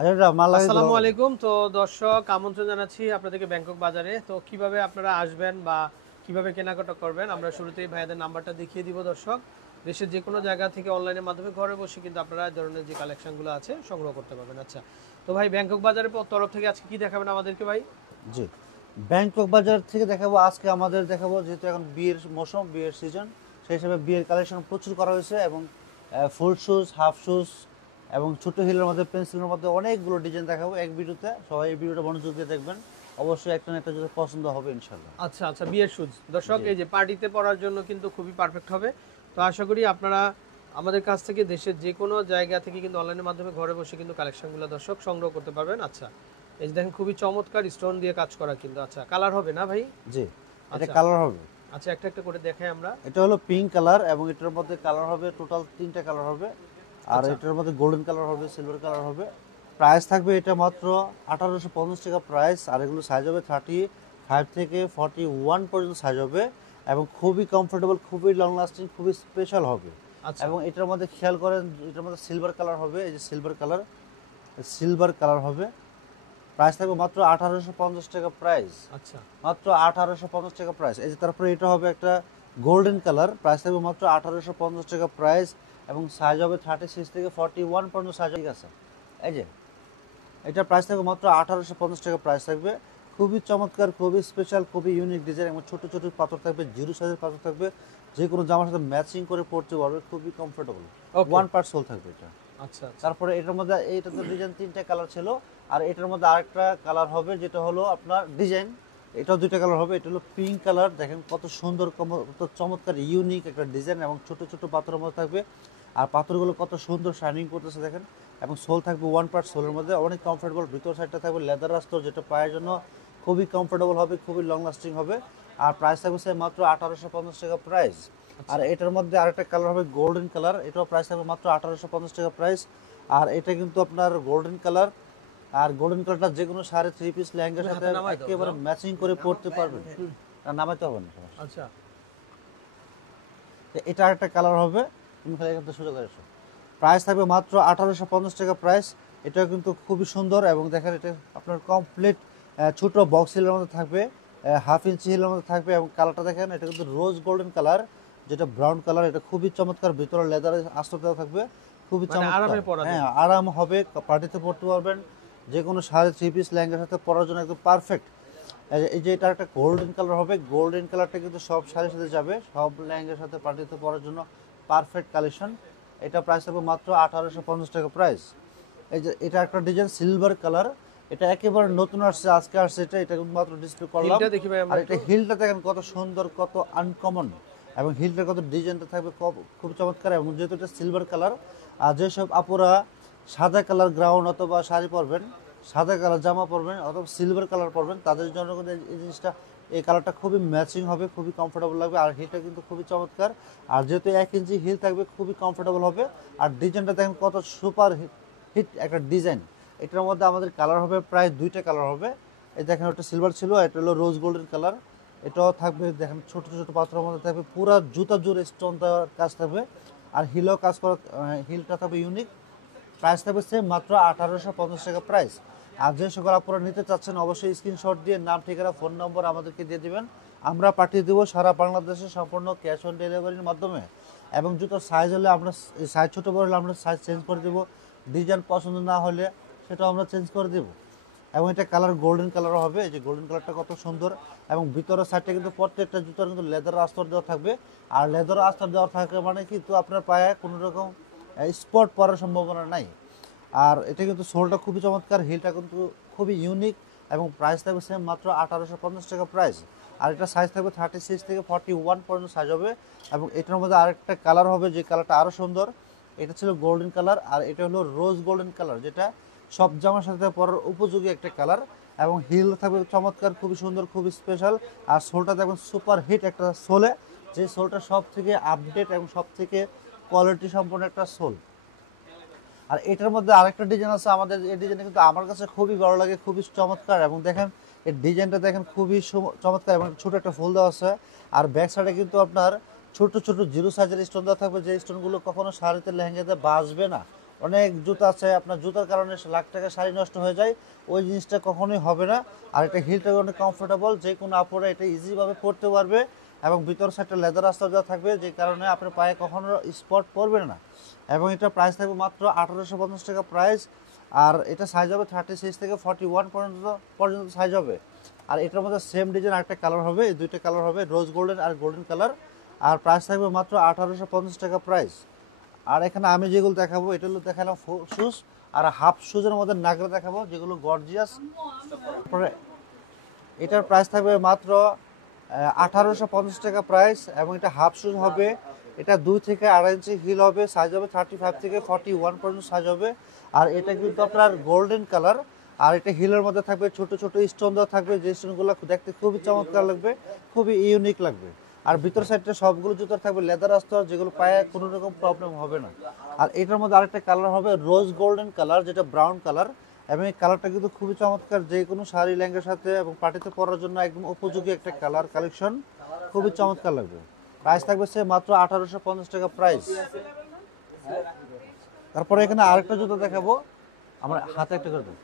আচ্ছা মাল লাগে আসসালামু আলাইকুম। তো দর্শক আমন্ত্রণ জানাচ্ছি আপনাদেরকে ব্যাংকক বাজারে। তো কিভাবে আপনারা আসবেন বা কিভাবে কেনাকাটা করবেন আমরা শুরুতেই ভাইয়াদের নাম্বারটা দেখিয়ে দিব দর্শক। দেশের যে কোনো জায়গা থেকে অনলাইনের মাধ্যমে ঘরে বসে কিন্তু আপনারা এই ধরনের যে কালেকশনগুলো আছে সংগ্রহ করতে পারবেন। আচ্ছা, তো ভাই ব্যাংকক বাজারের তরফ থেকে আজকে কি দেখাবেন আমাদেরকে ভাই? জি ব্যাংকক বাজার থেকে দেখাবো। আজকে আমাদের দেখাবো, যেহেতু এখন বিয়ের মৌসুম, বিয়ের সিজন, সেই হিসাবে বিয়ের কালেকশন প্রচুর করা হয়েছে এবং ফুল শুজ, হাফ শুজ এবং ছোট হিলের মধ্যে, পেন্সিলের মধ্যে অনেকগুলো ডিজাইন দেখাবো এক ভিডিওতে। সবাই এই ভিডিওটা মনোযোগ দিয়ে দেখবেন, অবশ্যই একটা না একটা যদি পছন্দ হবে ইনশাল্লাহ। আচ্ছা আচ্ছা, বিয়ের শুজ দর্শক, জি এই যে পার্টিতে পরার জন্য কিন্তু খুবই পারফেক্ট হবে। তো আশা করি আপনারা আমাদের কাছ থেকে দেশের যে কোনো জায়গা থেকে কিন্তু অনলাইনের মাধ্যমে ঘরে বসে কিন্তু কালেকশনগুলো দর্শক সংগ্রহ করতে পারবেন। আচ্ছা, এই যে দেখেন খুবই চমৎকার স্টোন দিয়ে কাজ করা কিন্তু। আচ্ছা, কালার হবে না ভাই? জি এটা আচ্ছা কালার হবে। আচ্ছা, একটা একটা করে দেখাই আমরা। এটা হলো পিঙ্ক কালার এবং এটার মধ্যে কালার হবে টোটাল তিনটা কালার হবে। আর আচ্ছা এটার মধ্যে গোল্ডেন কালার হবে, সিলভার কালার হবে। প্রাইস থাকবে এটা মাত্র 1850 টাকা প্রাইস। আর এগুলো সাইজ হবে 35 থেকে 41 পর্যন্ত সাইজ হবে এবং খুবই কমফোর্টেবল, খুবই লং লাস্টিং, খুবই স্পেশাল হবে। আচ্ছা এবং এটার মধ্যে খেয়াল করেন, এটার মধ্যে সিলভার কালার হবে, এই যে সিলভার কালার, সিলভার কালার হবে। প্রাইস থাকবে মাত্র 1850 টাকা প্রাইস, আচ্ছা মাত্র 1850 টাকা প্রাইস। এই যে তারপরে এটা হবে একটা গোল্ডেন কালার, প্রাইস থাকবে মাত্র 1850 টাকা প্রাইস এবং সাইজ হবে 36 থেকে 41 পর্যন্ত সাইজ। ঠিক আছে, এই যে এটা প্রাইস থাকবে মাত্র 1850 টাকা প্রাইস থাকবে। খুবই চমৎকার, খুবই স্পেশাল, খুবই ইউনিক ডিজাইন এবং ছোট ছোট পাথর থাকবে, জিরো সাইজের পাথর থাকবে, যে কোনো জামার সাথে ম্যাচিং করে পরতে পারবে, খুবই কমফোর্টেবল। ওকে। ওয়ান পার্ট সোল থাকবে এটা। আচ্ছা আচ্ছা তারপরে এটার মধ্যে, এইটা তো ডিজাইন তিনটা কালার ছিল, আর এটার মধ্যে আরেকটা কালার হবে যেটা হলো আপনার ডিজাইন, এটাও দুইটা কালার হবে। এটা হলো পিঙ্ক কালার, দেখেন কত সুন্দর, কত চমৎকার ইউনিক একটা ডিজাইন এবং ছোট ছোট পাথরের মধ্যে থাকবে। আর পাথরগুলো কত সুন্দর শাইনিং করতেছে দেখেন। এবং সোল থাকবে ওয়ান পার্ট সোলের মধ্যে, অনেক কমফোর্টেবল। ভিতর সাইডটা থাকবে লেদার আস্তর, যেটা পায়ের জন্য খুবই কমফোর্টেবল হবে, খুবই লং লাস্টিং হবে। আর প্রাইস থাকবে মাত্র 1850 টাকা প্রাইস। আর আচ্ছা এটার মধ্যে আরেকটা কালার হবে গোল্ডেন কালার, এটাও প্রাইস থাকবে মাত্র 1850 টাকা প্রাইস। আর এটা কিন্তু আপনার গোল্ডেন কালার, আর গোল্ডেন কালারটা যে কোনো শাড়ি, থ্রি পিস, লেহেঙ্গার তুমি সাথে হাতে নামাই দাও একেবারে দাও। ম্যাচিং করে পরতে পারবেন। আর নামাইতে হবে না, সমস্যা আচ্ছা নেই। এটা আরেকটা কালার হবে, তুমি খালি এখান থেকে সোজা করে এসো। প্রাইস থাকবে মাত্র 1850 টাকা প্রাইস। এটাও কিন্তু খুবই সুন্দর এবং দেখেন এটা আপনার কমপ্লিট ছোট বক্স হিলের মধ্যে থাকবে, হাফ ইঞ্চি হিলের মধ্যে থাকবে। এবং কালারটা দেখেন, এটা কিন্তু রোজ গোল্ডেন কালার, যেটা ব্রাউন কালার। এটা খুবই চমৎকার, ভিতরে লেদার আস্তর দেওয়া থাকবে, খুবই মানে চমৎকার। আরামে পরা হ্যাঁ যাবে। আরাম হবে, পার্টিতে পরতে পারবেন, যে কোনো শাড়ি, থ্রি পিস, লেহেঙ্গার সাথে পরার জন্য একদম পারফেক্ট। এই যে এটা একটা গোল্ডেন কালার হবে, গোল্ডেন কালারটা কিন্তু সব শাড়ির সাথে যাবে, সব লেহেঙ্গার সাথে পার্টিতে পরার জন্য পারফেক্ট কালেকশন। এটা প্রাইস হবে মাত্র 1850 টাকা প্রাইস। এই যে এটা একটা ডিজাইন সিলভার কালার, এটা একেবারে নতুন আসছে, আজকে আসছে। এটা এটা কিন্তু মাত্র ডিসপ্লে করলাম। হিলটা দেখি ভাই আর আমরা এটা একটু। হিলটা দেখেন কত সুন্দর, কত আনকমন, এবং হিলটার কত ডিজাইনটা থাকবে খুব চমৎকার। এবং যেহেতু এটা সিলভার কালার, আর যেসব আপুরা সাদা কালার গ্রাউন্ড অথবা শাড়ি পরবেন, সাদা কালার জামা পরবেন অথবা সিলভার কালার পরবেন, তাদের জন্য কিন্তু এই জিনিসটা, এই কালারটা খুবই ম্যাচিং হবে, খুবই কমফোর্টেবল লাগবে। আর হিলটা কিন্তু খুবই চমৎকার, আর যেহেতু 1 ইঞ্চি হিল থাকবে, খুবই কমফোর্টেবল হবে। আর ডিজাইনটা দেখেন কত সুপার হিট একটা ডিজাইন। এটার মধ্যে আমাদের কালার হবে প্রায় দুইটা কালার হবে। এই দেখেন, ওটা সিলভার ছিল, এটা হলো রোজ গোল্ডেন কালার। এটাও থাকবে, দেখেন ছোট ছোট পাথরের মধ্যে থাকবে, পুরা জুতা জুড়ে স্টোন দেওয়ার কাজ থাকবে। আর হিলও কাজ করা, হিলটা থাকবে ইউনিক। প্রাইস থাকবে সেম, মাত্র 1850 টাকা প্রাইস। আর যে সকল আপনারা নিতে চাচ্ছেন, অবশ্যই স্ক্রিনশট দিয়ে নাম, ঠিকানা, ফোন নম্বর আমাদেরকে দিয়ে দিবেন, আমরা পাঠিয়ে দেবো সারা বাংলাদেশে সম্পূর্ণ ক্যাশ অন ডেলিভারির মাধ্যমে। এবং জুতোর সাইজ হলে আমরা, সাইজ ছোটো বড় হলে আমরা সাইজ চেঞ্জ করে দেবো, ডিজাইন পছন্দ না হলে সেটাও আমরা চেঞ্জ করে দেবো। এবং এটা কালার গোল্ডেন কালারও হবে, এই যে গোল্ডেন কালারটা কত সুন্দর। এবং ভিতরের সাইডটা কিন্তু প্রত্যেকটা জুতোর কিন্তু লেদার আস্তর দেওয়া থাকবে। আর লেদার আস্তর দেওয়া থাকবে মানে কিন্তু আপনার পায়ে কোনো রকম স্পট পড়ার সম্ভাবনা নাই। আর এটা কিন্তু সোলটা খুবই চমৎকার, হিলটা কিন্তু খুবই ইউনিক। এবং প্রাইস থাকবে সেম, মাত্র 1850 টাকা প্রাইস। আর এটা সাইজ থাকবে 36 থেকে 41 পর্যন্ত সাইজ হবে। এবং এটার মধ্যে আরেকটা কালার হবে, যে কালারটা আরও সুন্দর। এটা ছিল গোল্ডেন কালার, আর এটা হলো রোজ গোল্ডেন কালার, যেটা সব জামার সাথে পরার উপযোগী একটা কালার। এবং হিল থাকবে চমৎকার, খুবই সুন্দর, খুবই স্পেশাল। আর সোলটা দেখবেন সুপার হিট একটা সোলে, যে সোলটা সব থেকে আপডেট এবং সব থেকে কোয়ালিটি সম্পন্ন একটা সোল। আর এটার মধ্যে আরেকটা ডিজাইন আছে আমাদের, এই ডিজাইনটা কিন্তু আমার কাছে খুবই ভালো লাগে, খুবই চমৎকার। এবং দেখেন এই ডিজাইনটা দেখেন খুবই চমৎকার, এবং ছোট একটা ফুল দেওয়া আছে। আর ব্যাক সাইডে কিন্তু আপনার ছোট ছোট জিরো সাইজের স্টোন দেওয়া থাকবে, যে স্টোনগুলো কখনো শাড়িতে, লেহেঙ্গাতে বাসবে না, অনেক জুতা আছে আপনার জুতার কারণে লাখ টাকা শাড়ি নষ্ট হয়ে যায়, ওই জিনিসটা কখনোই হবে না। আর এটা হিলটা অনেক কমফোর্টেবল, যে কোনো আপুরা এটা ইজিভাবে পরতে পারবে এবং ভিতর সাইডটা লেদার আস্তর দেওয়া থাকবে, যে কারণে আপনার পায়ে কখনো স্পট পড়বে না। এবং এটা প্রাইস থাকবে মাত্র 1850 টাকা প্রাইস। আর এটা সাইজ হবে 36 থেকে 41 পর্যন্ত সাইজ হবে। আর এটার মধ্যে সেম ডিজাইন আরেকটা কালার হবে, এই দুইটা কালার হবে, রোজ গোল্ডেন আর গোল্ডেন কালার। আর প্রাইস থাকবে মাত্র 1850 টাকা প্রাইস। আর এখানে আমি যেগুলো দেখাবো এটা হলো দেখালাম শুজ, আর হাফ শুজের মধ্যে নাগরা দেখাবো যেগুলো গর্জিয়াস। তারপরে এটার প্রাইস থাকবে মাত্র 1850 টাকা প্রাইস, এবং এটা হাফ শুজ হবে। এটা 2 থেকে 2.5 ইঞ্চি হিল হবে, সাইজ হবে 35 থেকে 41 পর্যন্ত সাইজ হবে। আর এটা কিন্তু আপনার গোল্ডেন কালার, আর এটা হিলের মধ্যে থাকবে ছোট ছোট স্টোন দেওয়া থাকবে, যে স্টোনগুলো দেখতে খুবই চমৎকার লাগবে, খুবই ইউনিক লাগবে। আর ভিতর সাইডটা সবগুলো জুতার থাকবে লেদার আস্তর, যেগুলো পায়ে কোনো রকম প্রবলেম হবে না। আর এটার মধ্যে আরেকটা কালার হবে রোজ গোল্ডেন কালার, যেটা ব্রাউন কালার, এবং এই কালারটা কিন্তু খুবই চমৎকার, যে কোনো শাড়ি লেহেঙ্গার সাথে এবং পার্টিতে পরার জন্য একদম উপযোগী একটা কালার কালেকশন, খুবই চমৎকার লাগবে। প্রাইস থাকবে সে মাত্র 1850 টাকা প্রাইস। তারপরে এখানে আরেকটা জুতো দেখাবো, আমার হাতে একটা করে দেবো।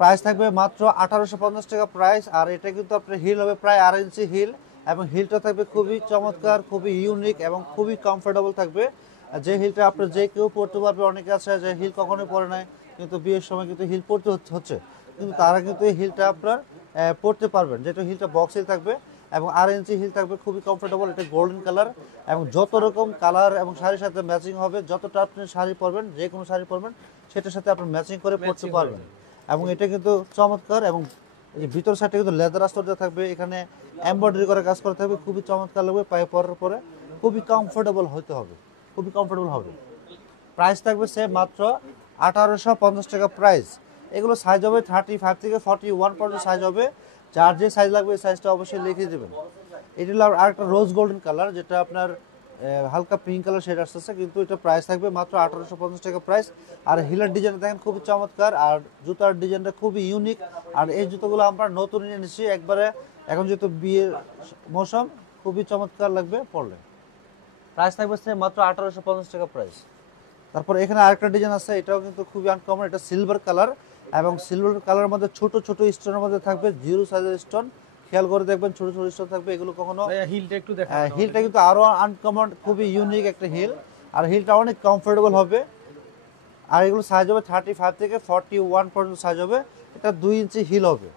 প্রাইস থাকবে মাত্র 1850 টাকা প্রাইস। আর এটা কিন্তু আপনার হিল হবে প্রায় 2.5 ইঞ্চি হিল, এবং হিলটা থাকবে খুবই চমৎকার, খুবই ইউনিক এবং খুবই কমফোর্টেবল থাকবে। যে হিলটা আপনার যে কেউ পরতে পারবে, অনেকে আছে যে হিল কখনোই পরে নাই কিন্তু বিয়ের সময় কিন্তু হিল পরতে হচ্ছে, কিন্তু তারা কিন্তু এই হিলটা আপনার পরতে পারবেন, যেটা হিলটা বক্স হিল থাকবে এবং 2.5 ইঞ্চি হিল থাকবে, খুবই কমফোর্টেবল। এটা গোল্ডেন কালার এবং যত রকম কালার এবং শাড়ির সাথে ম্যাচিং হবে, যতটা আপনি শাড়ি পরবেন, যে কোনো শাড়ি পরবেন সেটার সাথে আপনি ম্যাচিং করে পরতে পারবেন। এবং এটা কিন্তু চমৎকার, এবং এই ভিতর সাইডে কিন্তু লেদার আস্তর দেওয়া থাকবে, এখানে এমব্রয়ডারি করে কাজ করা থাকবে, খুবই চমৎকার লাগবে, পায়ে পরার পরে খুবই কমফোর্টেবল হতে হবে, খুবই কমফোর্টেবল হবে। প্রাইস থাকবে সে মাত্র 1850 টাকা প্রাইস। এগুলো সাইজ হবে 35 থেকে 41 পর্যন্ত সাইজ হবে, যার যে সাইজ লাগবে এই সাইজটা অবশ্যই লিখে দেবেন। এটা হলো আরেকটা রোজ গোল্ডেন কালার, যেটা আপনার হালকা পিঙ্ক কালার শেড আসতেছে, কিন্তু এটা প্রাইস থাকবে মাত্র 1850 টাকা প্রাইস। আর হিলের ডিজাইনটা দেখেন খুবই চমৎকার, আর জুতার ডিজাইনটা খুবই ইউনিক। আর এই জুতোগুলো আমরা নতুন নিয়ে নিচ্ছি একবারে, এখন যেহেতু বিয়ের মৌসুম, খুবই চমৎকার লাগবে পরলে। প্রাইস থাকবে মাত্র 1850 টাকা প্রাইস। তারপর এখানে আরেকটা ডিজাইন আছে, এটাও কিন্তু খুবই আনকমন, এটা সিলভার কালার, এবং সিলভার কালারের মধ্যে ছোট ছোট স্টোনের মধ্যে থাকবে জিরো সাইজের স্টোন, খেয়াল করে দেখবেন ছোট ছোট স্টোন থাকবে, এগুলো কখনো হিলটা একটু দেখেন। হিলটা কিন্তু আরো আনকমন, খুবই ইউনিক একটা হিল, আর হিলটা অনেক কমফোর্টেবল হবে। আর এগুলো সাইজ হবে 35 থেকে 41 পর্যন্ত সাইজ হবে, এটা 2 ইঞ্চি হিল হবে।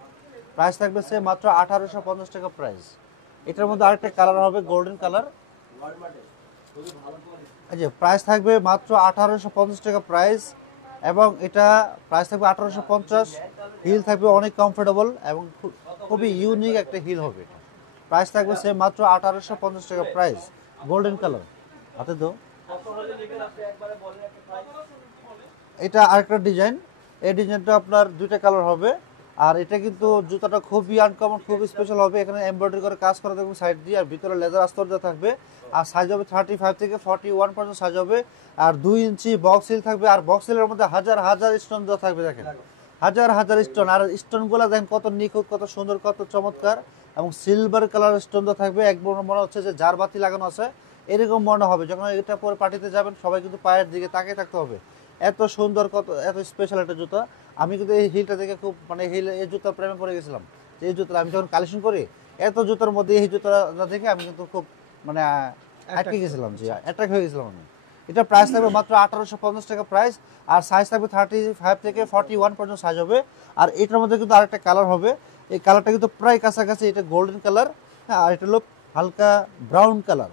প্রাইস থাকবে সে মাত্র 1850 টাকা প্রাইস। এটার মধ্যে আরেকটা কালার হবে গোল্ডেন কালার, এই যে প্রাইস থাকবে মাত্র 1850 টাকা প্রাইস, এবং এটা প্রাইস থাকবে 1850। হিল থাকবে অনেক কমফোর্টেবল এবং খুবই ইউনিক একটা হিল হবে। প্রাইস থাকবে সে মাত্র 1850 টাকা প্রাইস, গোল্ডেন কালার। হাতে দো, এটা আরেকটা ডিজাইন, এই ডিজাইনটা আপনার দুইটা কালার হবে। আর এটা কিন্তু জুতাটা খুবই আনকমন, খুবই স্পেশাল হবে, এখানে এমব্রয়ডারি করে কাজ করা থাকবে সাইড দিয়ে, আর ভিতরে লেদার আস্তর দেওয়া থাকবে। আর সাইজ হবে 35 থেকে 41 পর্যন্ত সাইজ হবে, আর 2 ইঞ্চি বক্স হিল থাকবে। আর বক্স হিলের মধ্যে হাজার হাজার স্টোন দেওয়া থাকবে, দেখেন হাজার হাজার স্টোন। আর স্টোনগুলো দেখেন কত নিখুঁত, কত সুন্দর, কত চমৎকার, এবং সিলভার কালার স্টোন দেওয়া থাকবে, একবার মনে হচ্ছে যে জারবাতি লাগানো আছে এরকম মনে হবে। যখন এটা পরে পার্টিতে যাবেন সবাই কিন্তু পায়ের দিকে তাকিয়ে থাকতে হবে, এত সুন্দর, কত এত স্পেশাল একটা জুতা। আমি কিন্তু এই হিলটা দেখে খুব মানে হিল, এই জুতার প্রেমে পড়ে গেছিলাম, যে এই জুতা আমি যখন কালেকশন করি এত জুতার মধ্যে এই জুতাটা দেখে আমি কিন্তু খুব মানে আটকে গেছিলাম, যে অ্যাট্রাক্ট হয়ে গেছিলাম আমি। এটা প্রাইস থাকবে মাত্র 1850 টাকা প্রাইস, আর সাইজ থাকবে 35 থেকে 41 পর্যন্ত সাইজ হবে। আর এটার মধ্যে কিন্তু আরেকটা কালার হবে, এই কালারটা কিন্তু প্রায় কাছাকাছি, এটা গোল্ডেন কালার, হ্যাঁ, আর এটা হলো হালকা ব্রাউন কালার,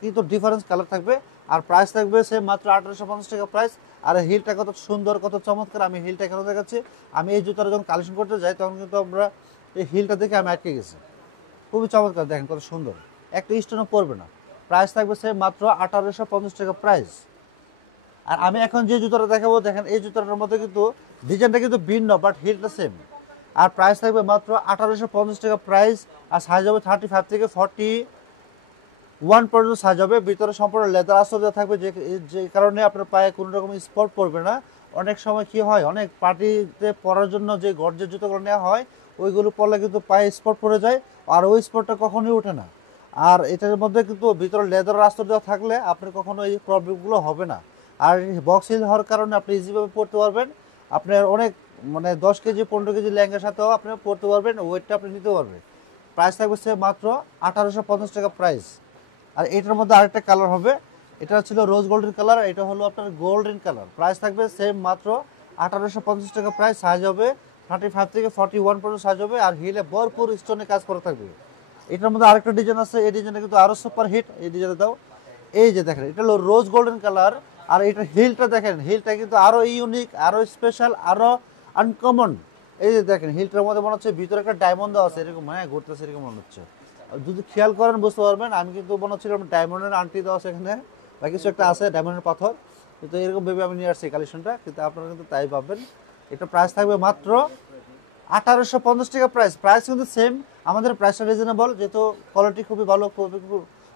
কিন্তু ডিফারেন্স কালার থাকবে। আর প্রাইস থাকবে সে মাত্র 1850 টাকা প্রাইস। আর হিলটা কত সুন্দর, কত চমৎকার, আমি হিলটা এখানে দেখাচ্ছি। আমি এই জুতাটা যখন কালেকশন করতে যাই তখন কিন্তু আমরা এই হিলটা দেখে আমি আটকে গেছি, খুবই চমৎকার, দেখেন কত সুন্দর, একটা স্টোনও পড়বে না। প্রাইস থাকবে সে মাত্র 1850 টাকা প্রাইস। আর আমি এখন যে জুতাটা দেখাবো, দেখেন এই জুতাটার মধ্যে কিন্তু ডিজাইনটা কিন্তু ভিন্ন, বাট হিলটা সেম। আর প্রাইস থাকবে মাত্র 1850 টাকা প্রাইস, আর সাইজ হবে 35 থেকে 41 পর্যন্ত সাইজ হবে। ভিতরে সম্পূর্ণ লেদার আস্তর দেওয়া থাকবে, যে কারণে আপনার পায়ে কোনো রকম স্পট পড়বে না। অনেক সময় কি হয়, অনেক পার্টিতে পরার জন্য যে গর্জের জুতোগুলো নেওয়া হয় ওইগুলো পরলে কিন্তু পায়ে স্পট পড়ে যায়, আর ওই স্পটটা কখনোই ওঠে না। আর এটার মধ্যে কিন্তু ভিতরে লেদার আস্তর দেওয়া থাকলে আপনার কখনো এই প্রবলেমগুলো হবে না। আর বক্স হিল হওয়ার কারণে আপনি ইজিভাবে পড়তে পারবেন। আপনার অনেক মানে 10 কেজি 15 কেজি লেহেঙ্গার সাথেও আপনি পড়তে পারবেন, ওয়েটটা আপনি নিতে পারবেন। প্রাইস থাকবে সে মাত্র 1850 টাকা প্রাইস। আর এটার মধ্যে আরেকটা কালার হবে, এটা ছিল রোজ গোল্ডেন কালার, এটা হলো আপনার গোল্ডেন কালার। প্রাইস থাকবে সেম মাত্র 1850 টাকা প্রাইস। সাইজ হবে 35 থেকে 41 পর্যন্ত সাইজ হবে। আর হিলে ভরপুর স্টোনে কাজ করা থাকবে। এটার মধ্যে আরেকটা ডিজাইন আছে, এই ডিজাইনটা কিন্তু আরো সুপার হিট। এই ডিজাইনটা দাও, এই যে দেখেন এটা হলো রোজ গোল্ডেন কালার। আর এটা হিলটা দেখেন, হিলটা কিন্তু আরো ইউনিক, আরো স্পেশাল, আরো আনকমন। এই যে দেখেন হিলটার মধ্যে মনে হচ্ছে ভিতরে একটা ডায়মন্ড দেওয়া আছে, এরকম হ্যাঁ ঘুরতেছে এরকম মনে হচ্ছে। আর যদি খেয়াল করেন বুঝতে পারবেন, আমি কিন্তু মনে হচ্ছিল ডায়মন্ডের আংটি দেওয়া আছে এখানে, বা কিছু একটা আছে ডায়মন্ডের পাথর, কিন্তু এরকম ভেবে আমি নিয়ে আসছি কালেকশনটা, কিন্তু আপনারা কিন্তু তাই পাবেন। এটা প্রাইস থাকবে মাত্র 1850 টাকা প্রাইস। প্রাইস কিন্তু সেম, আমাদের প্রাইসটা রিজনেবল, যেহেতু কোয়ালিটি খুবই ভালো,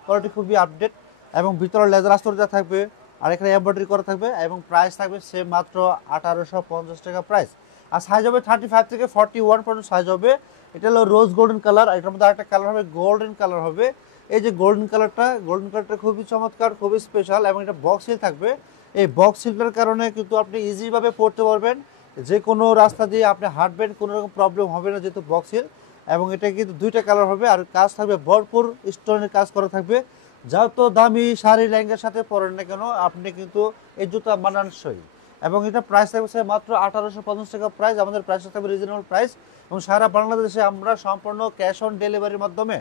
কোয়ালিটি খুবই আপডেট, এবং ভিতরে লেজার আস্তর দেওয়া থাকবে, আর এখানে এমব্রয়ডারি করা থাকবে, এবং প্রাইস থাকবে সেম মাত্র 1850 টাকা প্রাইস। আর সাইজ হবে 35 থেকে 41 পর্যন্ত সাইজ হবে। এটা হলো রোজ গোল্ডেন কালার, এটার মধ্যে আরেকটা কালার হবে গোল্ডেন কালার হবে। এই যে গোল্ডেন কালারটা খুবই চমৎকার, খুবই স্পেশাল, এবং এটা বক্স সিল থাকবে। এই বক্স সিলটার কারণে কিন্তু আপনি ইজিভাবে পড়তে পারবেন, যে কোনো রাস্তা দিয়ে আপনি হাঁটবেন, কোনো রকম প্রবলেম হবে না, যেহেতু বক্স সিল। এবং এটা কিন্তু দুইটা কালার হবে, আর কাজ থাকবে ভরপুর স্টোনের কাজ করা থাকবে। যত দামি শাড়ি লেহেঙ্গার সাথে পরেন না কেন, আপনি কিন্তু এই জুতা মানানসই। এবং এটা প্রাইস থাকবে মাত্র 1850 টাকা প্রাইস। আমাদের প্রাইসটা থাকবে রিজনেবল প্রাইস, এবং সারা বাংলাদেশে আমরা সম্পূর্ণ ক্যাশ অন ডেলিভারির মাধ্যমে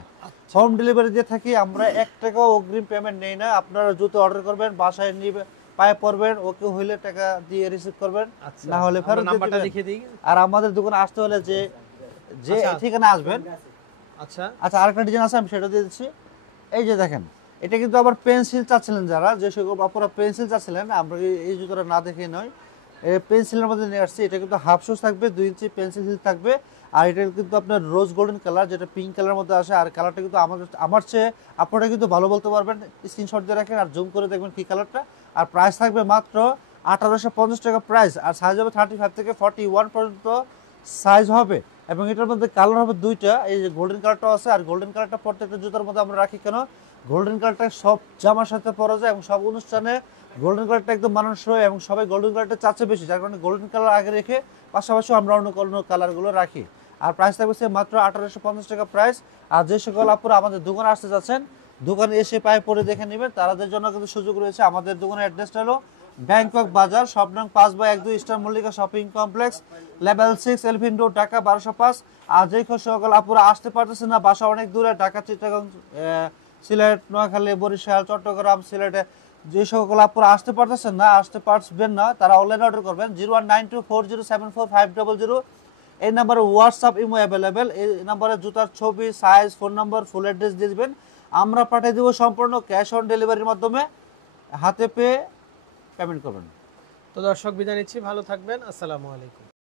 হোম ডেলিভারি দিয়ে থাকি। আমরা 1 টাকাও অগ্রিম পেমেন্ট নেই না। আপনারা জুতো অর্ডার করবেন, বাসায় নিবে, পায়ে পড়বেন, ওকে হইলে টাকা দিয়ে রিসিভ করবেন, না হলে ফেরত নাম্বারটা দিবেন। দেখিয়ে দিই। আর আমাদের দোকানে আসতে হলে যে যে আচ্ছা। ঠিকানা আসবেন। আচ্ছা, আচ্ছা, আরেকটা ডিজাইন আছে, আমি সেটা দিয়ে দিচ্ছি। এই যে দেখেন, এটা কিন্তু আবার পেন্সিল চাচ্ছিলেন যারা, যে সকল আপনারা পেন্সিল চাচ্ছিলেন, আমরা এই জুতোটা না দেখে নয়, এই পেন্সিলের মধ্যে নিয়ে আসছি। এটা কিন্তু হাফ শুজ থাকবে, 2 ইঞ্চি পেন্সিল হিল থাকবে। আর এটা কিন্তু আপনার রোজ গোল্ডেন কালার, যেটা পিঙ্ক কালারের মধ্যে আসে। আর কালারটা কিন্তু আমার চেয়ে আপনারা কিন্তু ভালো বলতে পারবেন, স্ক্রিনশট দিয়ে রাখেন আর জুম করে দেখবেন কি কালারটা। আর প্রাইস থাকবে মাত্র 1850 টাকা প্রাইস। আর সাইজ হবে 35 থেকে 41 পর্যন্ত সাইজ হবে। এবং এটার মধ্যে কালার হবে দুইটা, এই যে গোল্ডেন কালারটাও আছে। আর গোল্ডেন কালারটা প্রত্যেকটা জুতার মধ্যে আমরা রাখি কেন, গোল্ডেন কালারটা সব জামার সাথে পরা যায়, এবং সব অনুষ্ঠানে গোল্ডেন কালারটা একদম মানানসই, এবং সবাই গোল্ডেন কালারটা চাচ্ছে বেশি, যার কারণে গোল্ডেন কালার আগে রেখে পাশাপাশি আমরা অন্য অন্য কালারগুলো রাখি। আর প্রাইস থাকবে মাত্র 1850 টাকা প্রাইস। আর যে সকল আপুরা আমাদের দোকানে আসতে যাচ্ছেন, দোকানে এসে পায়ে পরে দেখে নেবেন, তাদের জন্য কিন্তু সুযোগ রয়েছে। আমাদের দোকানের অ্যাড্রেসটা হলো ব্যাংকক বাজার, শপ নং 5/12 star Mallika shopping complex, level 6, elephant road, Dhaka 1205। আর যে সকল আপুরা আসতে পারতেছে না, বাসা অনেক দূরে, ঢাকা, চিটাগাং, সিলেট, নোয়াখালী, বরিশাল, চট্টগ্রাম, সিলেটে যে সকল আপুরা আসতে পারতেছেন না, আসতে পারবেন না, তারা অনলাইনে অর্ডার করবেন 019240745000। এই নাম্বারে হোয়াটসঅ্যাপ ইমো অ্যাভেলেবেল। এই নাম্বারে জুতার ছবি, সাইজ, ফোন নম্বর, ফুল অ্যাড্রেস দিয়ে দিবেন, আমরা পাঠিয়ে দেবো সম্পূর্ণ ক্যাশ অন ডেলিভারির মাধ্যমে। হাতে পেয়ে পেমেন্ট করবেন। তো দর্শক বিদায় নিচ্ছি, ভালো থাকবেন, আসসালামু আলাইকুম।